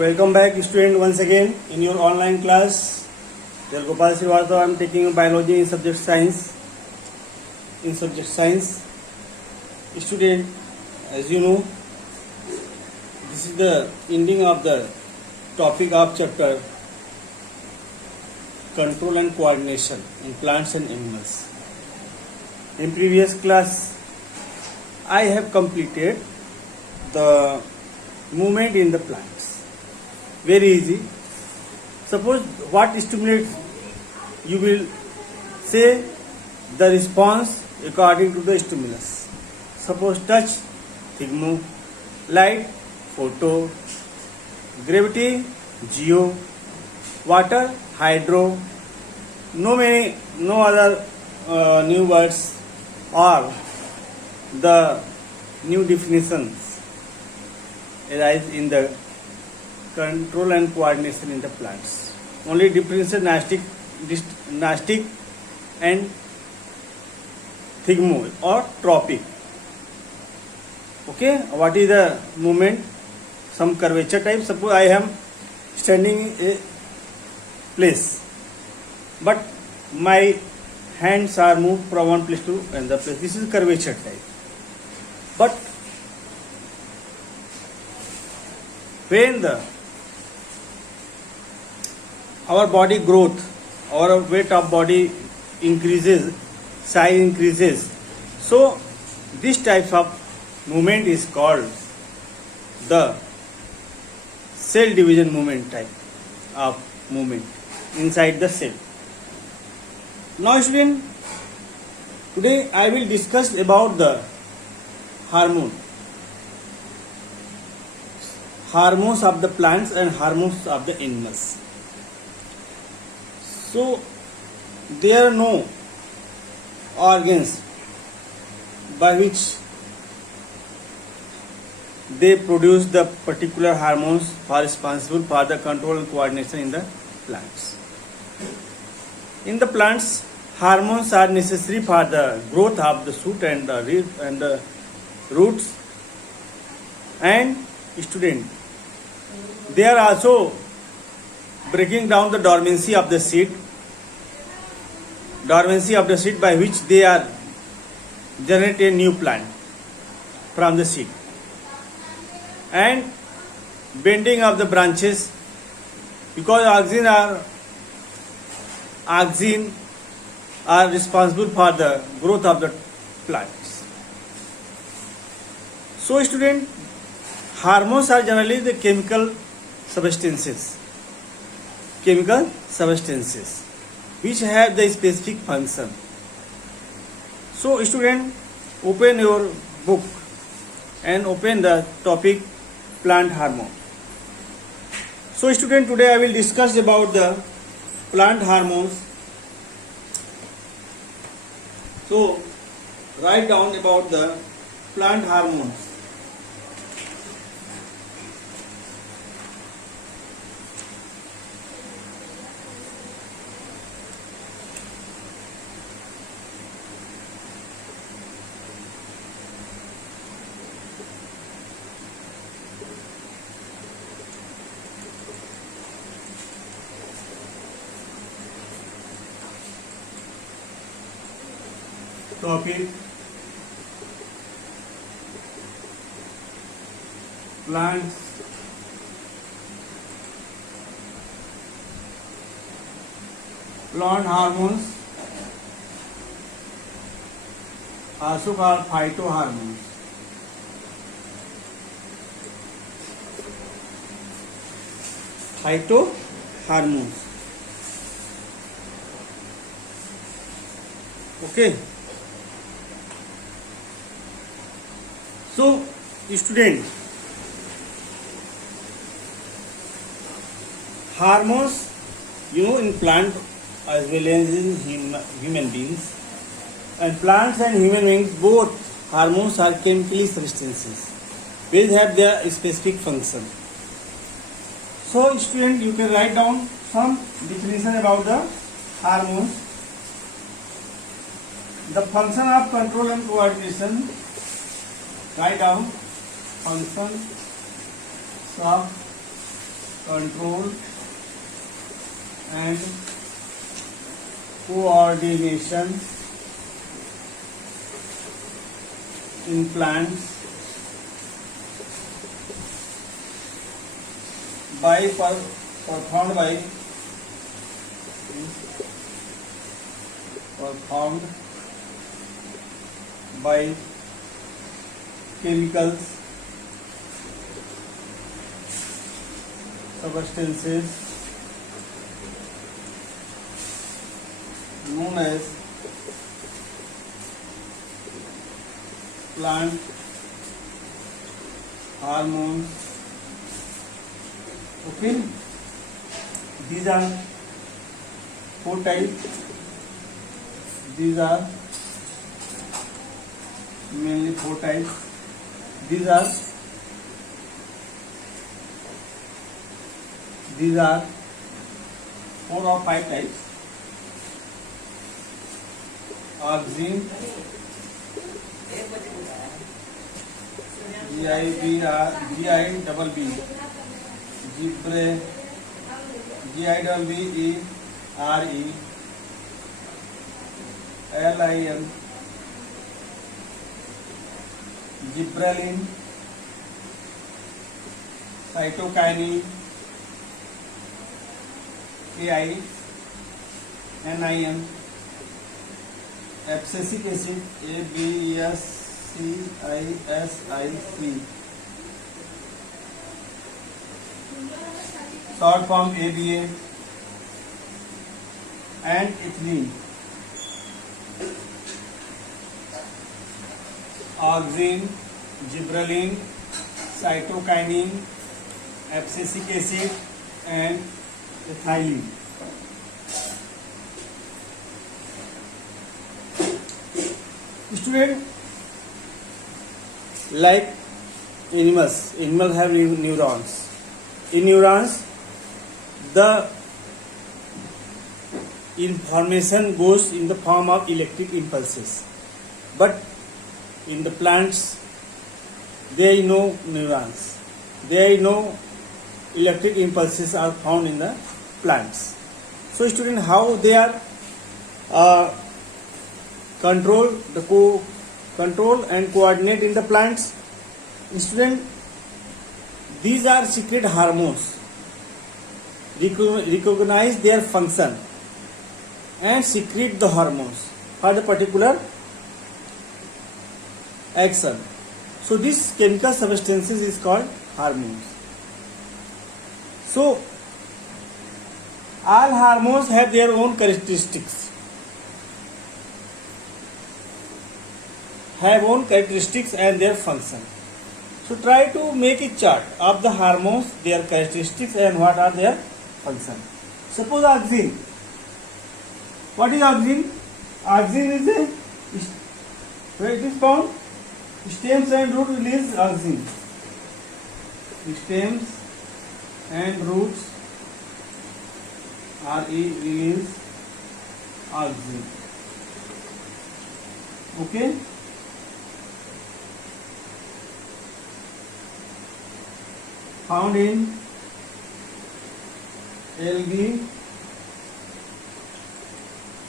Welcome back, student, once again in your online class. Dear Gopal Srivastava, I am taking biology in subject science. Student, as you know, this is the ending of the topic of chapter control and coordination in plants and animals. In previous class, I have completed the movement in the plants. Very easy. Suppose what stimulates, you will say the response according to the stimulus. Suppose touch, thigmo, light, photo, gravity, geo, water, hydro, no other new words or the new definitions arise in the control and coordination in the plants. Only difference is nastic and thigmo or tropic. Okay, what is the movement? Some curvature type. Suppose I am standing in a place, but my hands are moved from one place to another place. This is curvature type. But when our body growth, our weight of body increases, size increases, so this type of movement is called the cell division movement type of movement inside the cell. Now student, today I will discuss about the hormones of the plants and hormones of the animals. So there are no organs by which they produce the particular hormones are responsible for the control and coordination in the plants. In the plants, hormones are necessary for the growth of the shoot and the roots. And student, they are also breaking down the dormancy of the seed by which they are generate a new plant from the seed, and bending of the branches, because auxin are responsible for the growth of the plants. So student, hormones are generally the chemical substances which have the specific function. So student, open your book and open the topic plant hormone. So student, today I will discuss about the plant hormones. So write down about the plant hormones. Topic plants plant hormones, also called phytohormones. Okay. So student, hormones, in plant as well as in human beings, and plants and human beings, both hormones are chemically substances which have their specific function. So student, you can write down some definition about the hormones. The function of control and coordination. Write down function of control and coordination in plants performed by chemicals, substances known as plant hormones. Okay, these are four types. These are mainly four types. These are four or five types. Auxin, GIBB, Gibre, GIBBERE, LIN, gibberellin, cytokinin, KININ, abscisic acid, ABSCISIC, short form ABA, and ethylene. Auxin, gibberellin, cytokinin, abscisic acid, and ethylene. Student, like animals have neurons. In neurons, the information goes in the form of electric impulses, but in the plants there is no neurons, there is no electric impulses are found in the plants. So student, how they are control and coordinate in the plants? Student, these are secret hormones, recognize their function and secrete the hormones for the particular action. So this chemical substances is called hormones. So all hormones have their own characteristics, and their function. So try to make a chart of the hormones, their characteristics, and what are their function. Suppose auxin. What is auxin? Auxin is where it is found? Stems and root release auxin. Stems and roots release auxin. Okay. Found in algae,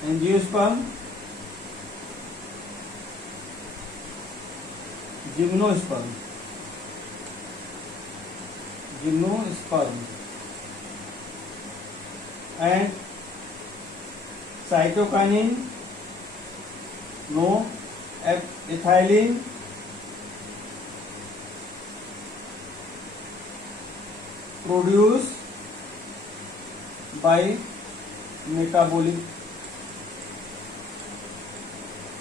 angiosperm, gymnosperm, and cytokinin, no, ethylene, produced by metabolic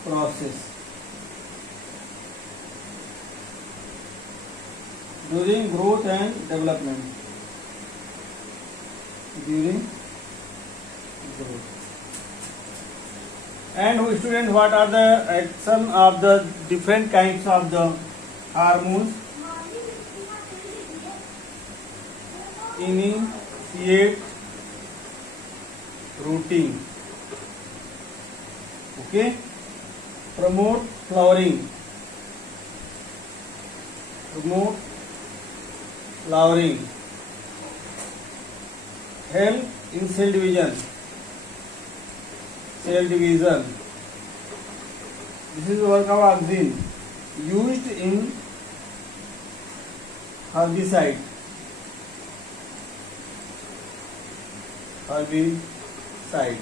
process during growth and development. And student, what are the action of the different kinds of the hormones? Initiate rooting. Okay. Promote flowering. help in cell division. Cell division. This is the work of auxin used in herbicide. Herbicide.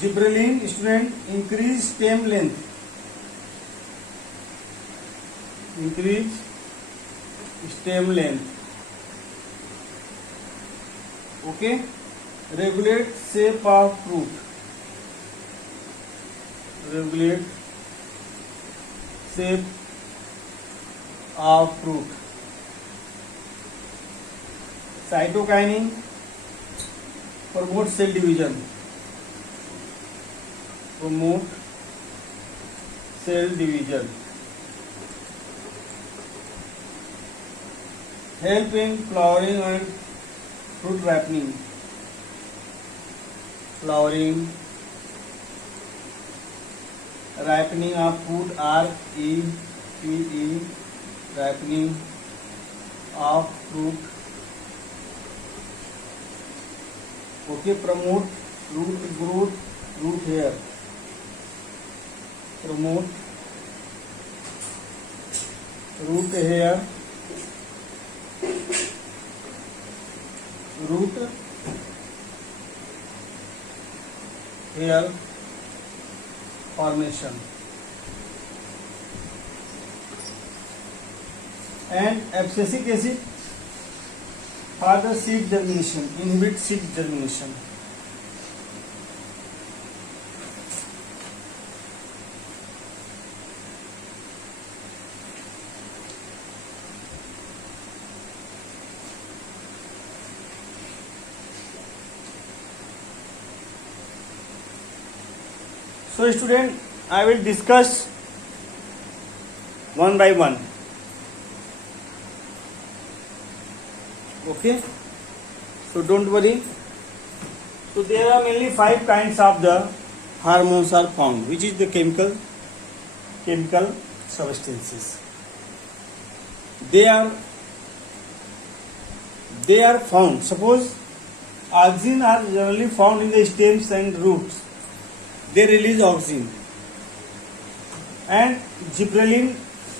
Gibberellin, student, increase stem length. Increase stem length. Okay. Regulate shape of fruit. Regulate shape of fruit. Cytokinin promote cell division. Promote cell division. Help in flowering and fruit ripening. Flowering, ripening of fruit, REPE, ripening of fruit. Okay, promote root growth, root hair. Promote root hair, root hair formation, and abscisic acid for the seed germination, inhibit seed germination. So student, I will discuss one by one. Okay, so don't worry. So there are mainly 5 kinds of the hormones are found, which is the chemical substances. They are found. Suppose auxin are generally found in the stems and roots. They release auxin, and gibberellin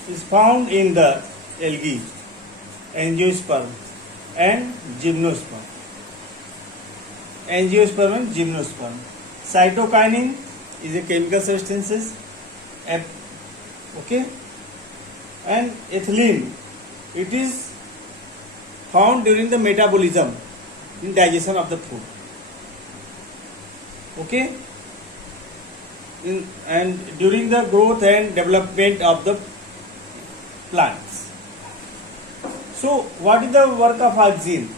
is found in the algae, angiosperm and gymnosperm. Angiosperm and gymnosperm. Cytokinin is a chemical substances. Okay, and ethylene, it is found during the metabolism in digestion of the food. Okay. And during the growth and development of the plants. So, what is the work of auxin?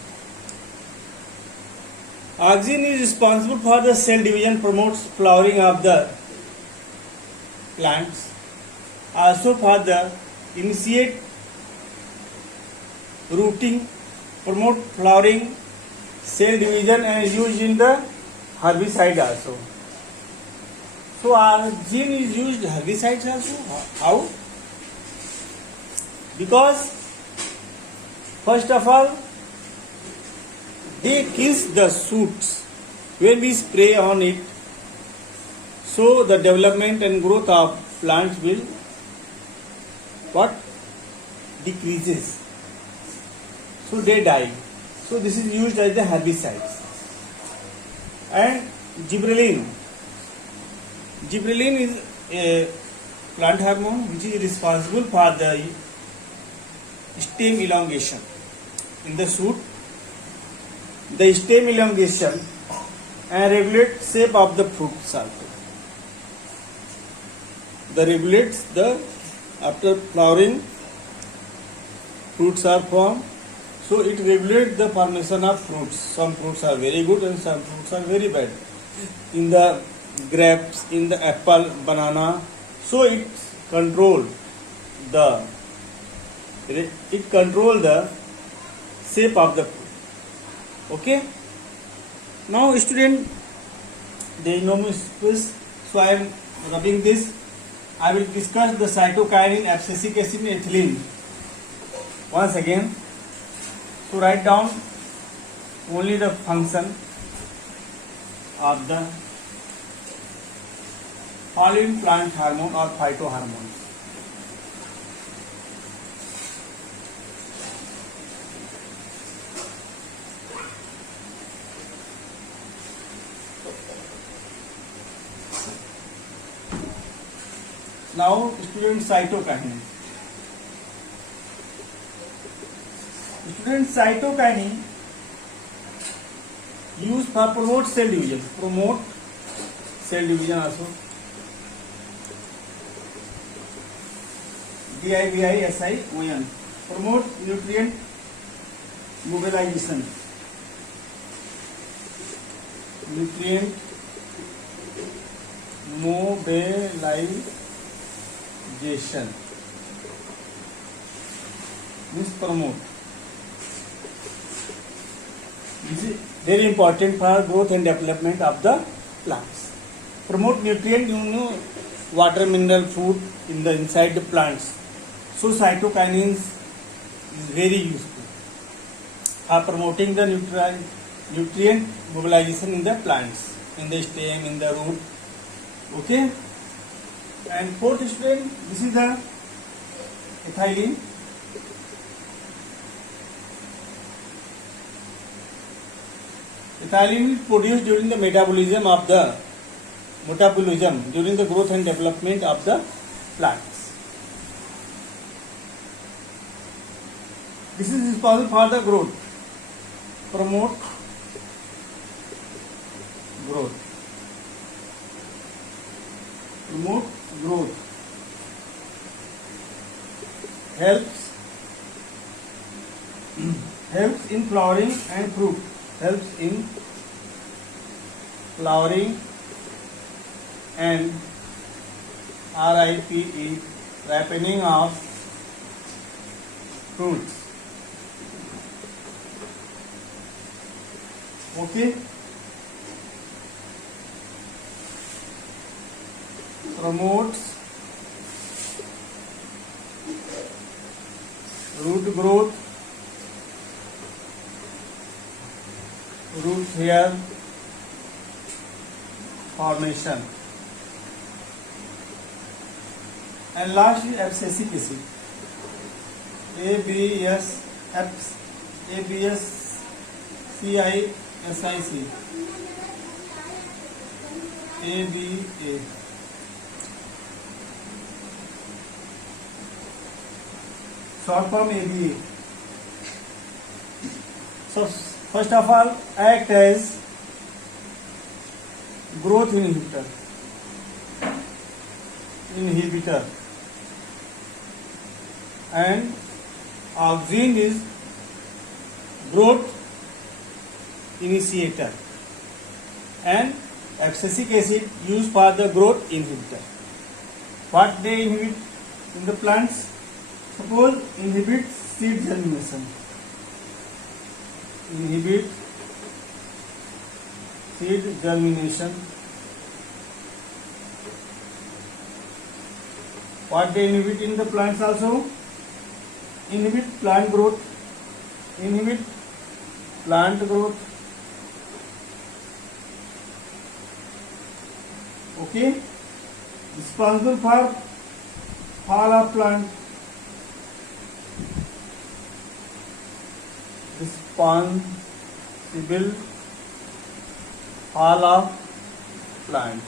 Auxin is responsible for the cell division, promotes flowering of the plants, also for the initiate rooting, promote flowering, cell division, and is used in the herbicide also. So auxin is used herbicides also. How? Because first of all, they kiss the shoots when we spray on it. So the development and growth of plants will decreases. So they die. So this is used as the herbicides. And gibberellin. Gibberellin is a plant hormone which is responsible for the stem elongation in the shoot, the stem elongation, and regulate shape of the fruits also. The regulates the after flowering fruits are formed, so it regulates the formation of fruits. Some fruits are very good and some fruits are very bad. In the grapes, in the apple, banana, so it control the shape of the fruit. Okay. Now student, there is no more space, so I am rubbing this. I will discuss the cytokinin, abscisic acid, and ethylene once again. So write down only the function of the following plant hormone or phytohormones. Now, student cytokinin. Student cytokinin used for promote cell division. Promote cell division also. DIVISION. Promote nutrient mobilization. Nutrient mobilization means promote. This is very important for growth and development of the plants. Promote nutrient, water, mineral, food in the inside the plants. So cytokinins is very useful for promoting the nutrient mobilization in the plants, in the stem, in the root. Okay. And fourth student, this is the ethylene. Ethylene is produced during the metabolism during the growth and development of the plants. This is responsible for the growth. Promote growth. Promote growth. Helps in flowering and fruit. Helps in flowering and RIPE, ripening of fruits. Okay. Promotes root growth, root hair formation, and lastly abscisic acid. ABSCISIC. ABA. Short form ABA. So first of all, act as growth inhibitor. And auxin is growth initiator, and abscisic acid used for the growth inhibitor. What they inhibit in the plants? Suppose inhibit seed germination. Inhibit seed germination. What they inhibit in the plants also? Inhibit plant growth. Inhibit plant growth. Okay. Responsible for fall of plant. Responsible fall of plants.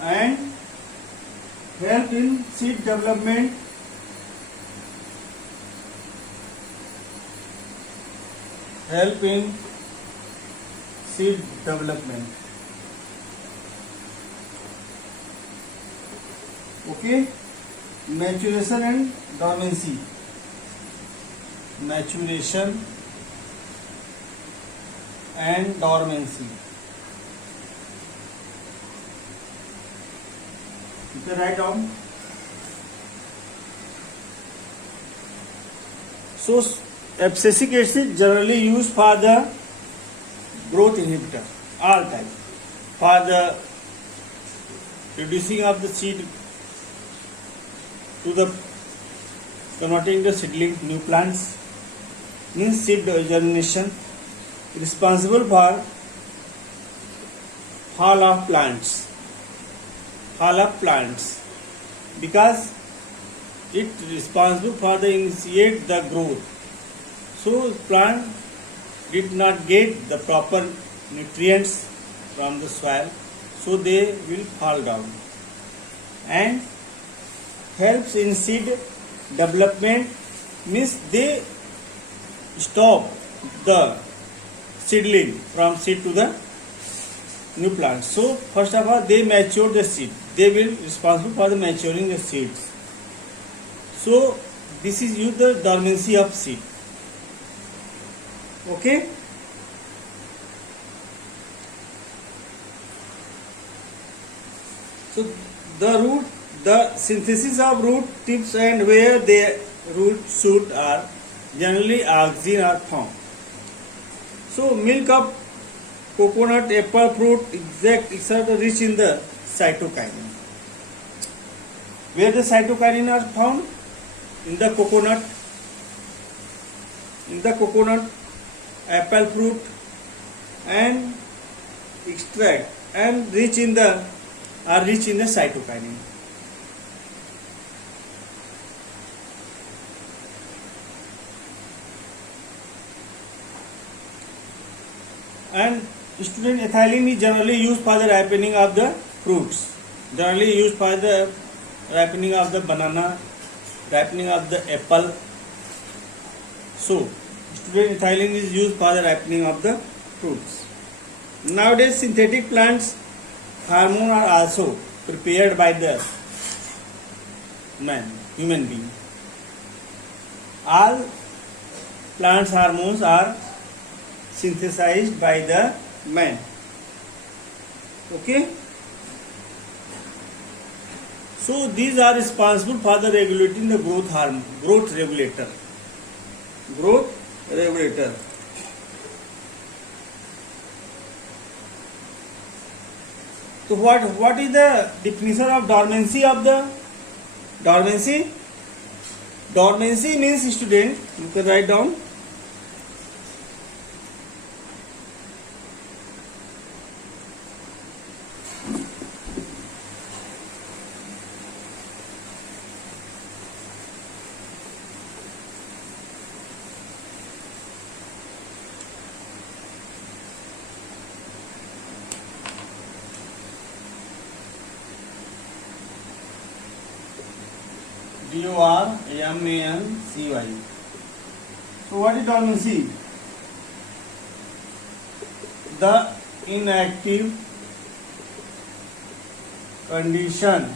And help in seed development. Help in seed development. Okay. Maturation and dormancy. Maturation and dormancy. You can write down. So abscisic acid generally used for the growth inhibitor, all time, for the reducing of the seed to the converting the seedling new plants, means seed germination, responsible for fall of plants, because it responsible for the initiate the growth. So plant did not get the proper nutrients from the soil, so they will fall down, and helps in seed development, means they stop the seedling from seed to the new plant. So first of all they mature the seed, they will responsible for the maturing the seeds. So this is used the dormancy of seed. Okay, so the synthesis of root tips and where their root shoot are generally auxin are found. So milk of coconut, apple, fruit, etc. rich in the cytokinin. Where the cytokinin are found? In the coconut, apple fruit, and extract, and rich in the cytokinin. And student, ethylene is generally used for the ripening of the fruits, generally used for the ripening of the banana, ripening of the apple. So student, ethylene is used for the ripening of the fruits. Nowadays synthetic plants hormones are also prepared by the human being. All plants hormones are synthesized by the man. Okay, so these are responsible for the regulating the growth hormone, growth regulator. So what is the definition of dormancy of the dormancy? Dormancy means, student, you can write down, dormancy. So what is dormancy? The inactive condition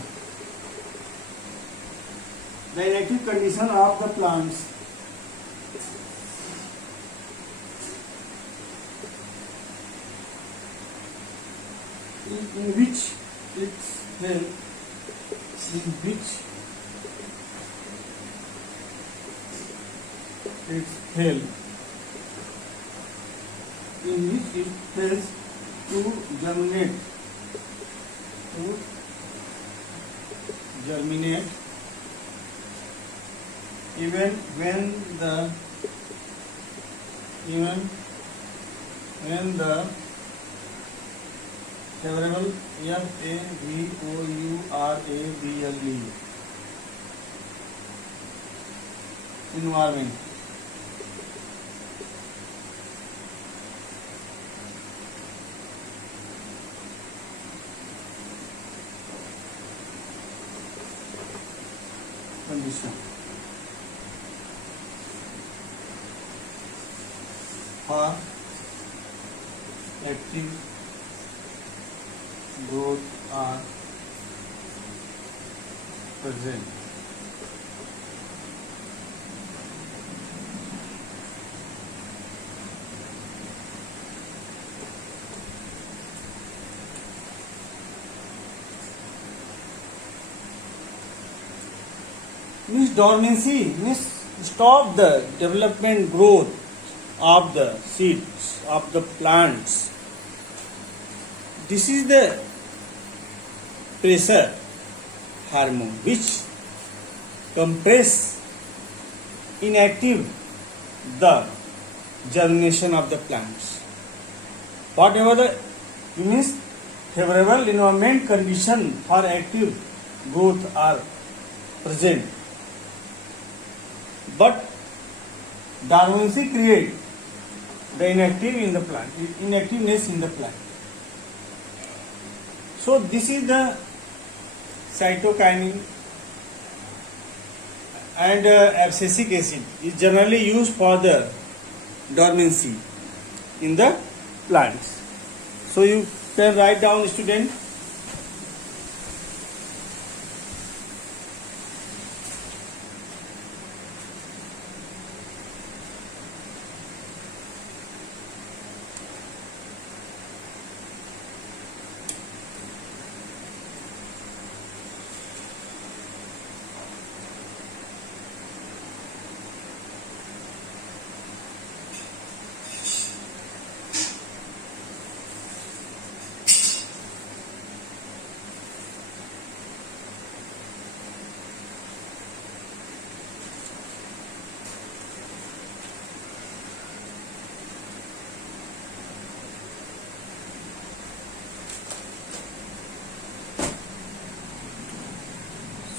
of the plants in which it fails to germinate even when the favorable favorable environment condition for active growth are present. Means dormancy means stop the development growth of the seeds of the plants. This is the pressure hormone which compress inactive the germination of the plants. Whatever the means favorable environment condition for active growth are present, but dormancy create the inactiveness in the plant. So this is the cytokinin and abscisic acid is generally used for the dormancy in the plants. So you can write down, student.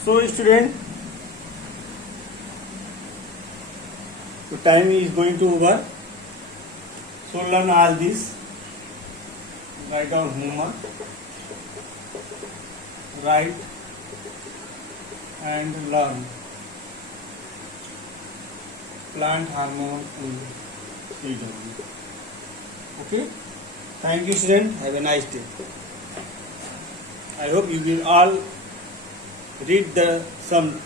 So student, the time is going to over. So learn all this. Write down homework. Write and learn plant hormone in CW. Okay. Thank you, student. Have a nice day. I hope you will all read some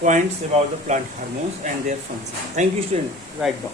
points about the plant hormones and their function. Thank you, student. Write down.